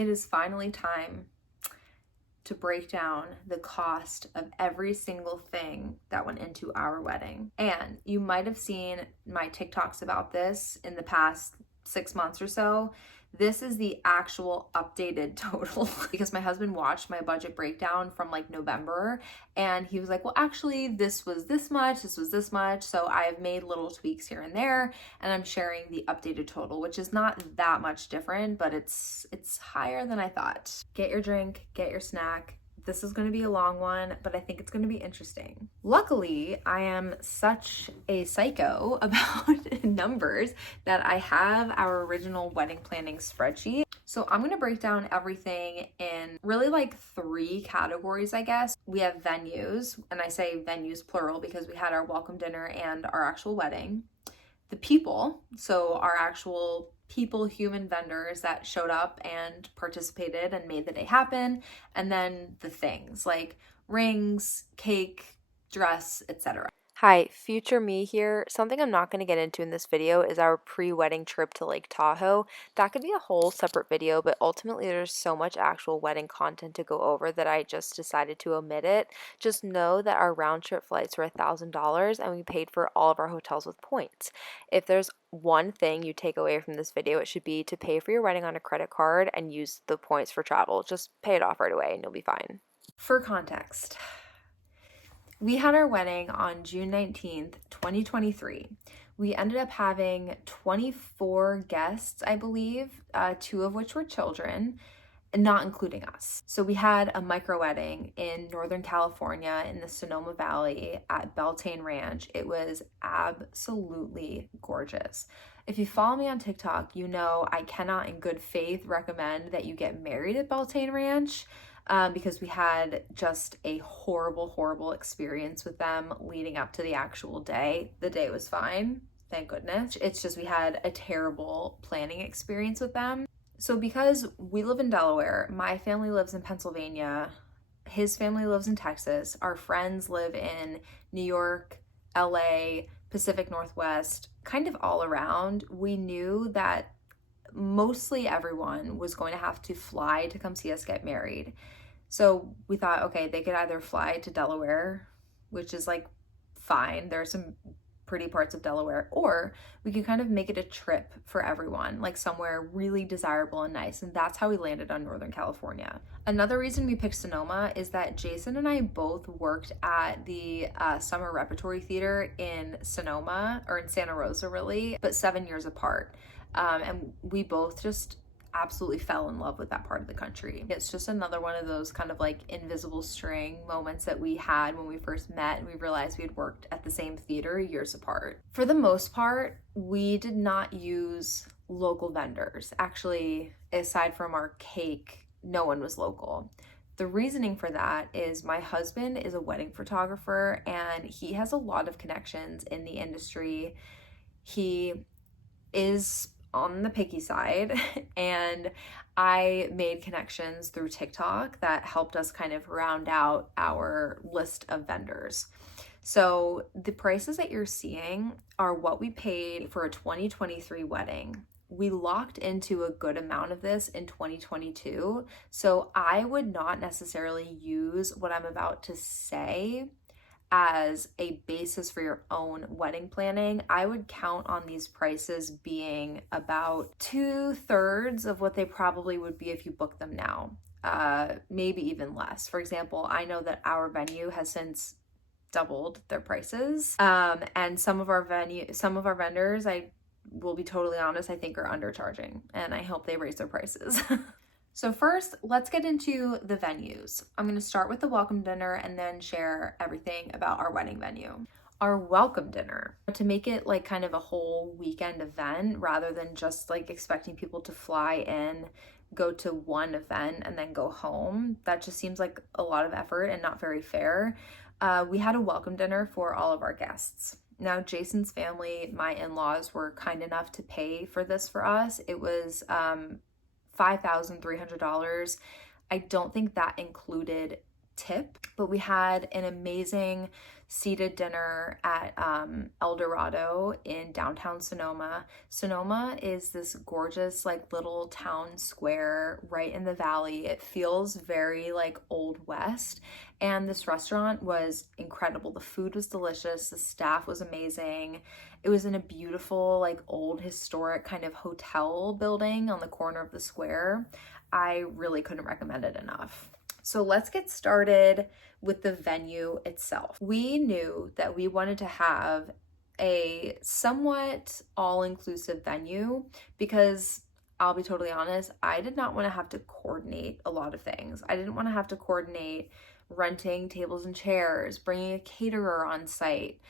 It is finally time to break down the cost of every single thing that went into our wedding. And you might have seen my TikToks about this in the past 6 months or so. This is the actual updated total because my husband watched my budget breakdown from like November and he was like, well, actually this was this much, this was this much. So I've made little tweaks here and there and I'm sharing the updated total, which is not that much different, but it's higher than I thought. Get your drink, get your snack. This is going to be a long one, but I think it's going to be interesting. Luckily, I am such a psycho about numbers that I have our original wedding planning spreadsheet. So I'm going to break down everything in really like 3 categories, I guess. We have venues, and I say venues plural because we had our welcome dinner and our actual wedding. The people, so our actual people, human vendors that showed up and participated and made the day happen, and then the things like rings, cake, dress, etc. Hi, future me here. Something I'm not going to get into in this video is our pre-wedding trip to Lake Tahoe. That could be a whole separate video, but ultimately there's so much actual wedding content to go over that I just decided to omit it. Just know that our round trip flights were $1,000 and we paid for all of our hotels with points. If there's one thing you take away from this video, it should be to pay for your wedding on a credit card and use the points for travel. Just pay it off right away and you'll be fine. For context, we had our wedding on June 19th, 2023. We ended up having 24 guests, I believe, 2 of which were children, not including us. So we had a microwedding in Northern California in the Sonoma Valley at Beltane Ranch. It was absolutely gorgeous. If you follow me on TikTok, you know I cannot in good faith recommend that you get married at Beltane Ranch. Because we had just a horrible experience with them leading up to the actual day. The day was fine, thank goodness. It's just we had a terrible planning experience with them. So because we live in Delaware, my family lives in Pennsylvania, his family lives in Texas, our friends live in New York, LA, Pacific Northwest, kind of all around, we knew that mostly everyone was going to have to fly to come see us get married. So we thought, okay, they could either fly to Delaware, which is like fine. There are some pretty parts of Delaware, or we could kind of make it a trip for everyone, like somewhere really desirable and nice. And that's how we landed on Northern California. Another reason we picked Sonoma is that Jason and I both worked at the Summer Repertory Theater in Sonoma, or in Santa Rosa really, but 7 years apart. And we both just absolutely fell in love with that part of the country. It's just another one of those kind of like invisible string moments that we had when we first met and we realized we had worked at the same theater years apart. For the most part, we did not use local vendors. Actually, aside from our cake, no one was local. The reasoning for that is my husband is a wedding photographer and he has a lot of connections in the industry. He is on the picky side and I made connections through TikTok that helped us kind of round out our list of vendors. So the prices that you're seeing are what we paid for a 2023 wedding. We locked into a good amount of this in 2022. So I would not necessarily use what I'm about to say as a basis for your own wedding planning. I would count on these prices being about 2/3 of what they probably would be if you book them now, maybe even less. For example, I know that our venue has since doubled their prices, and some of our vendors, I will be totally honest, I think are undercharging, and I hope they raise their prices. So first, let's get into the venues. I'm going to start with the welcome dinner and then share everything about our wedding venue. Our welcome dinner, to make it like kind of a whole weekend event rather than just like expecting people to fly in, go to one event and then go home. That just seems like a lot of effort and not very fair. We had a welcome dinner for all of our guests. Now, Jason's family, my in-laws, were kind enough to pay for this for us. It was $5,300. I don't think that included tip, but we had an amazing seated dinner at El Dorado in downtown Sonoma. Sonoma is this gorgeous like little town square right in the valley. It feels very like Old West, and this restaurant was incredible. The food was delicious, the staff was amazing. It was in a beautiful like old historic kind of hotel building on the corner of the square. I really couldn't recommend it enough. So let's get started with the venue itself. We knew that we wanted to have a somewhat all-inclusive venue because I'll be totally honest, I did not want to have to coordinate a lot of things. I didn't want to have to coordinate renting tables and chairs, bringing a caterer on site,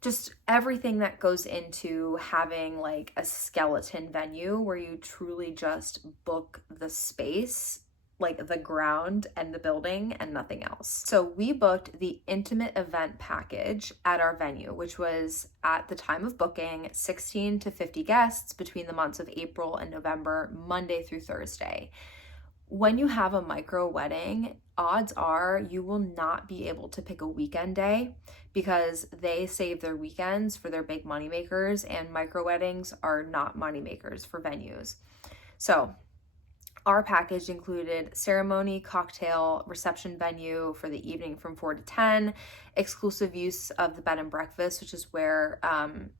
just everything that goes into having like a skeleton venue where you truly just book the space, like the ground and the building and nothing else. So we booked the intimate event package at our venue, which was at the time of booking 16 to 50 guests between the months of April and November, Monday through Thursday. When you have a micro wedding, odds are you will not be able to pick a weekend day because they save their weekends for their big money makers, and micro weddings are not money makers for venues. So our package included ceremony, cocktail, reception venue for the evening from 4 to 10, exclusive use of the bed and breakfast, which is where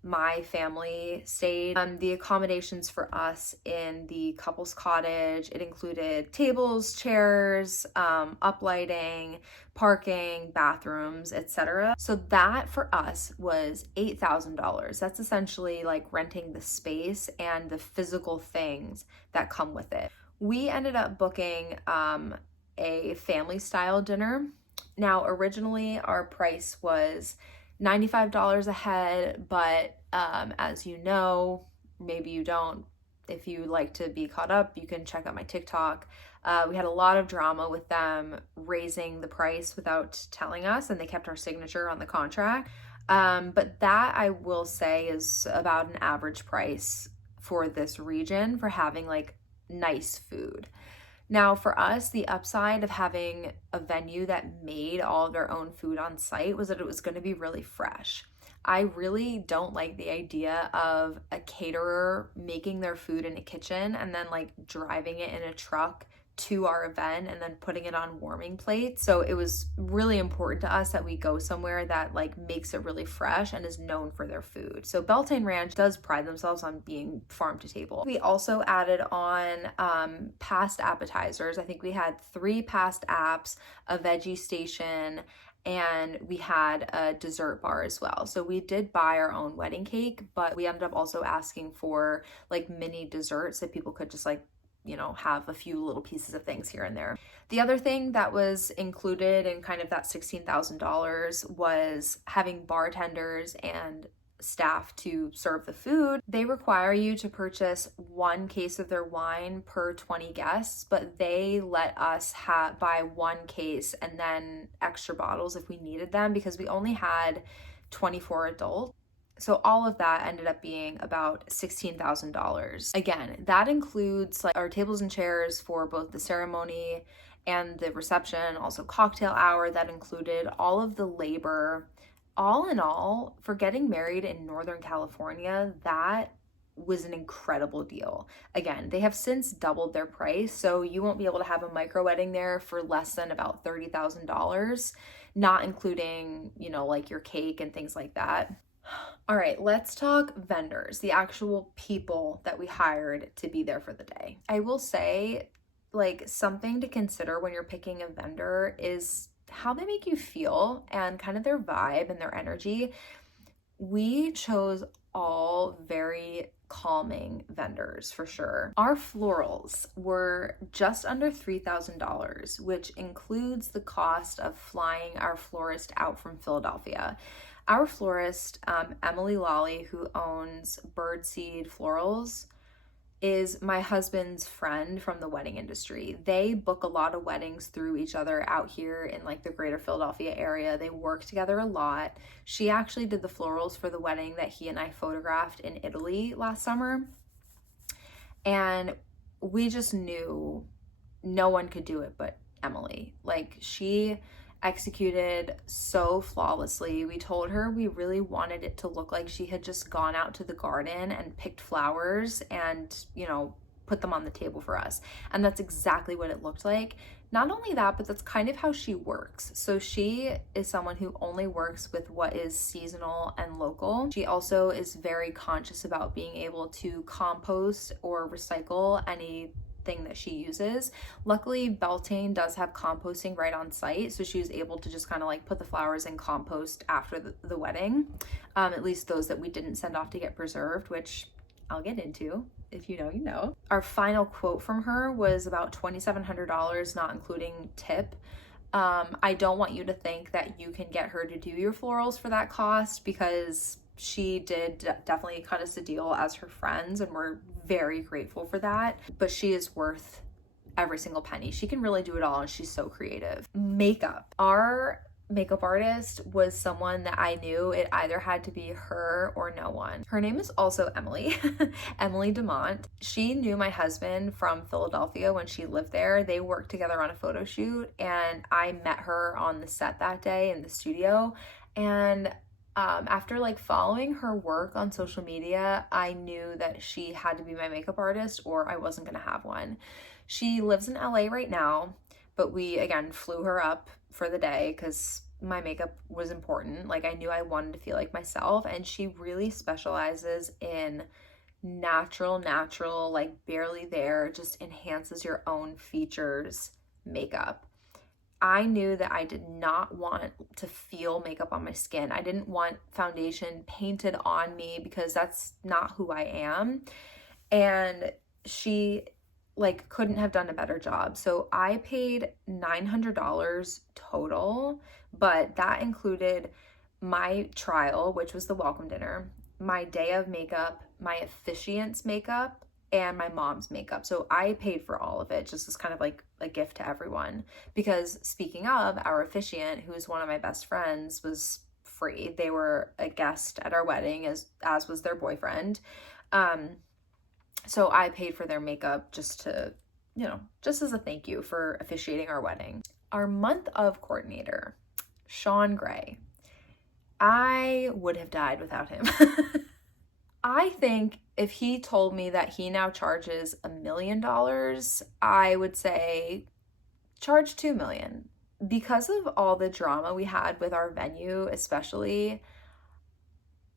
my family stayed. The accommodations for us in the couple's cottage, it included tables, chairs, uplighting, parking, bathrooms, etc. So that for us was $8,000. That's essentially like renting the space and the physical things that come with it. We ended up booking a family style dinner. Now, originally our price was $95 a head, but as you know, maybe you don't, if you like to be caught up, you can check out my TikTok. We had a lot of drama with them raising the price without telling us, and they kept our signature on the contract. But that, I will say, is about an average price for this region for having like nice food. Now for us, the upside of having a venue that made all of their own food on site was that it was going to be really fresh. I really don't like the idea of a caterer making their food in a kitchen and then like driving it in a truck to our event and then putting it on warming plates. So it was really important to us that we go somewhere that like makes it really fresh and is known for their food. So Beltane Ranch does pride themselves on being farm to table. We also added on past appetizers. I think we had 3 past apps, a veggie station, and we had a dessert bar as well. So we did buy our own wedding cake, but we ended up also asking for like mini desserts that people could just like, you know, have a few little pieces of things here and there. The other thing that was included in kind of that $16,000 was having bartenders and staff to serve the food. They require you to purchase 1 case of their wine per 20 guests, but they let us buy 1 case and then extra bottles if we needed them because we only had 24 adults. So all of that ended up being about $16,000. Again, that includes like our tables and chairs for both the ceremony and the reception, also cocktail hour. That included all of the labor. All in all, for getting married in Northern California, that was an incredible deal. Again, they have since doubled their price, so you won't be able to have a micro wedding there for less than about $30,000, not including, you know, like your cake and things like that. All right, let's talk vendors, the actual people that we hired to be there for the day. I will say, like, something to consider when you're picking a vendor is how they make you feel and kind of their vibe and their energy. We chose all very calming vendors for sure. Our florals were just under $3,000, which includes the cost of flying our florist out from Philadelphia. Our florist, Emily Lawley, who owns Birdseed Florals, is my husband's friend from the wedding industry. They book a lot of weddings through each other out here in like the greater Philadelphia area. They work together a lot. She actually did the florals for the wedding that he and I photographed in Italy last summer. And we just knew no one could do it but Emily. Like, she executed so flawlessly. We told her we really wanted it to look like she had just gone out to the garden and picked flowers and, you know, put them on the table for us. And that's exactly what it looked like. Not only that, but that's kind of how she works. So she is someone who only works with what is seasonal and local. She also is very conscious about being able to compost or recycle anything that she uses. Luckily, Beltane does have composting right on site, so she was able to just kind of like put the flowers in compost after the wedding, at least those that we didn't send off to get preserved, which I'll get into. If you know, you know. Our final quote from her was about $2,700, not including tip. I don't want you to think that you can get her to do your florals for that cost, because she did definitely cut us a deal as her friends, and we're very grateful for that. But she is worth every single penny. She can really do it all, and she's so creative. Makeup. Our makeup artist was someone that I knew it either had to be her or no one. Her name is also Emily, Emily DeMont. She knew my husband from Philadelphia when she lived there. They worked together on a photo shoot, and I met her on the set that day in the studio. And after like following her work on social media, I knew that she had to be my makeup artist or I wasn't gonna have one. She lives in LA right now, but we again flew her up for the day because my makeup was important. Like, I knew I wanted to feel like myself, and she really specializes in natural, like barely there, just enhances your own features makeup. I knew that I did not want to feel makeup on my skin. I didn't want foundation painted on me because that's not who I am. And she like couldn't have done a better job. So I paid $900 total, but that included my trial, which was the welcome dinner, my day of makeup, my officiant's makeup, and my mom's makeup. So I paid for all of it, just as kind of like a gift to everyone. Because speaking of, our officiant, who's one of my best friends, was free. They were a guest at our wedding, as was their boyfriend. So I paid for their makeup just to, you know, just as a thank you for officiating our wedding. Our month of coordinator, Sean Gray. I would have died without him. I think if he told me that he now charges $1 million, I would say charge $2 million. Because of all the drama we had with our venue, especially,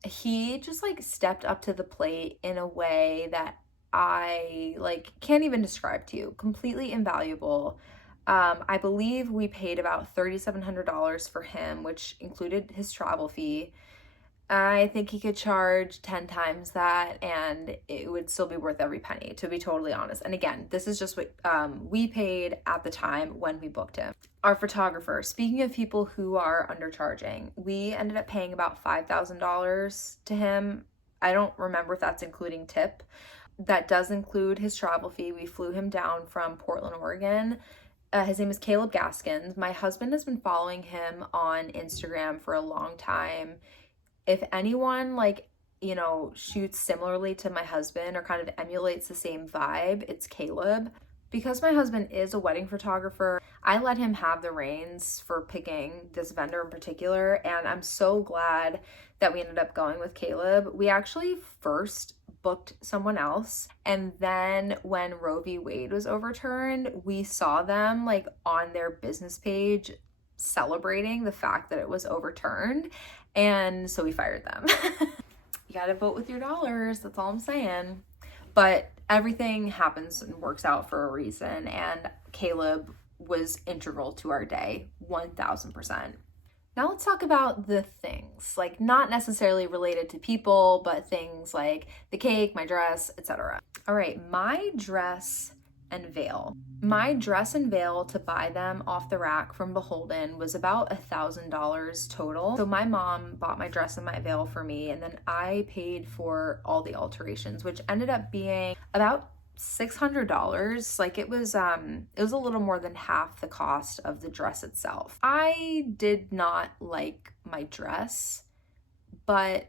he just like stepped up to the plate in a way that I like can't even describe to you. Completely invaluable. I believe we paid about $3,700 for him, which included his travel fee. I think he could charge 10 times that and it would still be worth every penny, to be totally honest. And again, this is just what we paid at the time when we booked him. Our photographer, speaking of people who are undercharging, we ended up paying about $5,000 to him. I don't remember if that's including tip. That does include his travel fee. We flew him down from Portland, Oregon. His name is Caleb Gaskins. My husband has been following him on Instagram for a long time. If anyone like, you know, shoots similarly to my husband or kind of emulates the same vibe, it's Caleb. Because my husband is a wedding photographer, I let him have the reins for picking this vendor in particular, and I'm so glad that we ended up going with Caleb. We actually first booked someone else, and then when Roe v. Wade was overturned, we saw them like on their business page celebrating the fact that it was overturned, and so we fired them. You gotta vote with your dollars, that's all I'm saying. But everything happens and works out for a reason, and Caleb was integral to our day, 1000%. Now let's talk about the things, like not necessarily related to people, but things like the cake, my dress, etc. All right, my dress and veil. My dress and veil, to buy them off the rack from Beholden, was about $1,000 total. So my mom bought my dress and my veil for me, and then I paid for all the alterations, which ended up being about $600. Like it was a little more than half the cost of the dress itself. I did not like my dress, but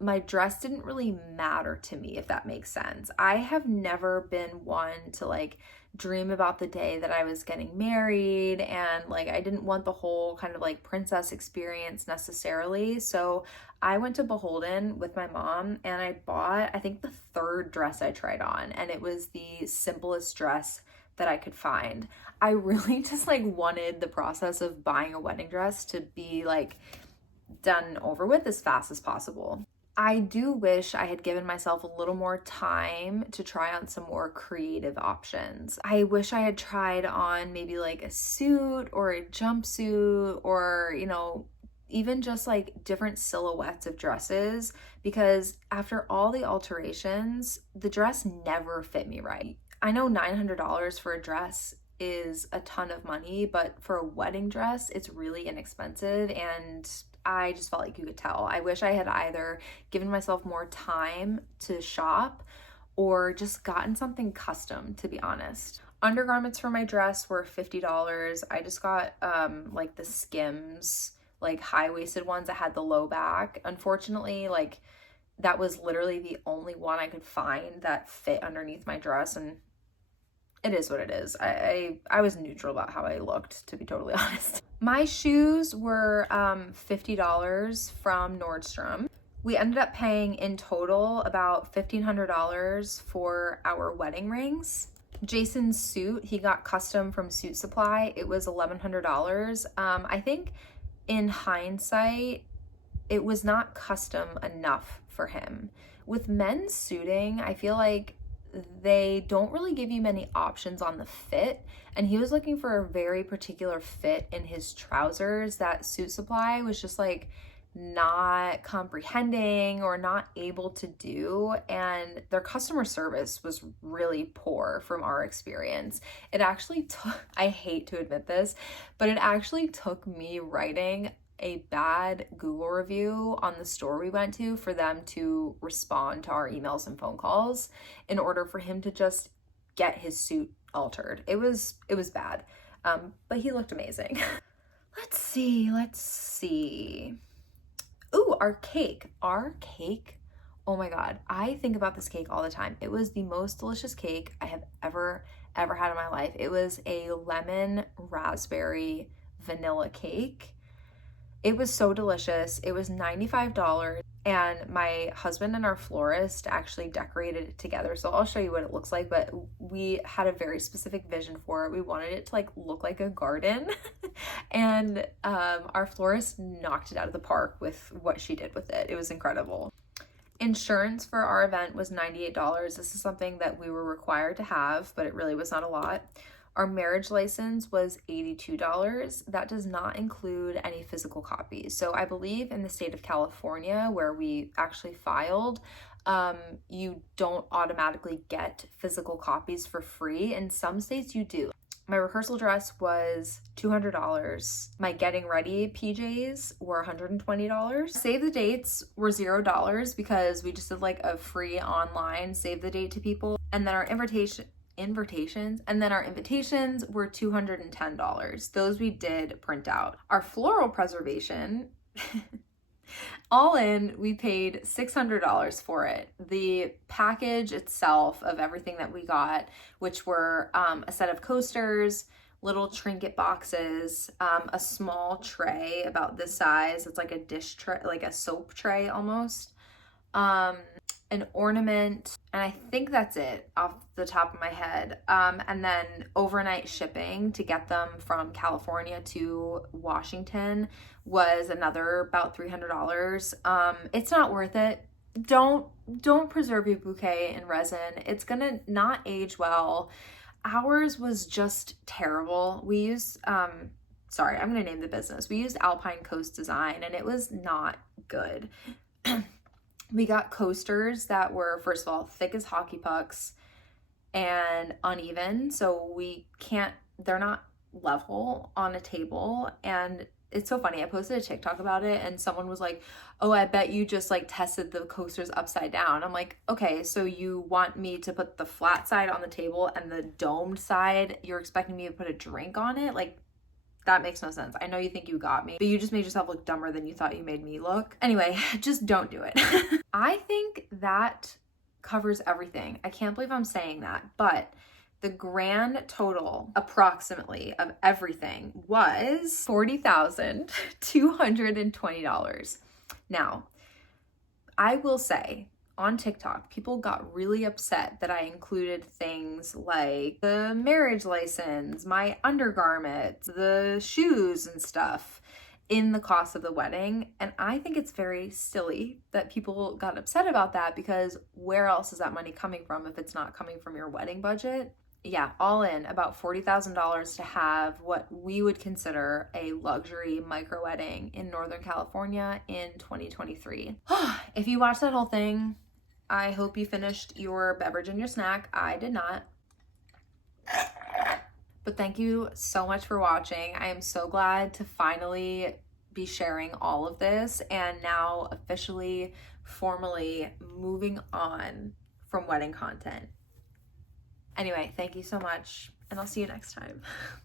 my dress didn't really matter to me, if that makes sense. I have never been one to like dream about the day that I was getting married, and like I didn't want the whole kind of like princess experience necessarily. So I went to Beholden with my mom and I bought, I think, the third dress I tried on, and it was the simplest dress that I could find. I really just like wanted the process of buying a wedding dress to be like done over with as fast as possible. I do wish I had given myself a little more time to try on some more creative options. I wish I had tried on maybe like a suit or a jumpsuit, or, you know, even just like different silhouettes of dresses, because after all the alterations, the dress never fit me right. I know $900 for a dress is a ton of money, but for a wedding dress, it's really inexpensive, and I just felt like you could tell. I wish I had either given myself more time to shop or just gotten something custom, to be honest. Undergarments for my dress were $50. I just got like the Skims, like high-waisted ones that had the low back. Unfortunately, like that was literally the only one I could find that fit underneath my dress, and it is what it is. I was neutral about how I looked, to be totally honest. My shoes were $50 from Nordstrom. We ended up paying in total about $1,500 for our wedding rings. Jason's suit, he got custom from Suit Supply. It was $1,100. I think in hindsight, it was not custom enough for him. With men's suiting, I feel like they don't really give you many options on the fit, and he was looking for a very particular fit in his trousers that Suit Supply was just like not comprehending or not able to do, and their customer service was really poor from our experience. It actually took, I hate to admit this, but it actually took me writing a bad Google review on the store we went to for them to respond to our emails and phone calls in order for him to just get his suit altered. It was bad, but he looked amazing. Let's see. Ooh, our cake. Oh my God, I think about this cake all the time. It was the most delicious cake I have ever had in my life. It was a lemon raspberry vanilla cake. It was so delicious. It was $95, and my husband and our florist actually decorated it together. So I'll show you what it looks like, but we had a very specific vision for it. We wanted it to like look like a garden and our florist knocked it out of the park with what she did with it. It was incredible. Insurance for our event was $98. This is something that we were required to have, but it really was not a lot. Our marriage license was $82. That does not include any physical copies. So I believe in the state of California, where we actually filed, you don't automatically get physical copies for free. In some states you do. My rehearsal dress was $200. My getting ready PJs were $120. Save the dates were $0 because we just did like a free online save the date to people. And then our invitations were $210. Those we did print out. Our floral preservation, all in, we paid $600 for it. The package itself of everything that we got, which were a set of coasters, little trinket boxes, a small tray about this size. It's like a dish tray, like a soap tray almost. An ornament, and I think that's it off the top of my head. And then overnight shipping to get them from California to Washington was another about $300. It's not worth it. Don't preserve your bouquet in resin. It's gonna not age well. Ours was just terrible. We used, sorry, I'm gonna name the business. We used Alpine Coast Design, and it was not good. We got coasters that were, first of all, thick as hockey pucks and uneven. So they're not level on a table. And it's so funny. I posted a TikTok about it and someone was like, oh, I bet you just like tested the coasters upside down. I'm like, okay, so you want me to put the flat side on the table and the domed side, you're expecting me to put a drink on it? Like, That makes no sense. I know you think you got me, but you just made yourself look dumber than you thought you made me look. Anyway, just don't do it. I think that covers everything. I can't believe I'm saying that, but the grand total approximately of everything was $40,220. Now, I will say on TikTok, people got really upset that I included things like the marriage license, my undergarments, the shoes and stuff in the cost of the wedding. And I think it's very silly that people got upset about that, because where else is that money coming from if it's not coming from your wedding budget? Yeah, all in about $40,000 to have what we would consider a luxury micro wedding in Northern California in 2023. If you watched that whole thing, I hope you finished your beverage and your snack. I did not. But thank you so much for watching. I am so glad to finally be sharing all of this and now officially, formally moving on from wedding content. Anyway, thank you so much, and I'll see you next time.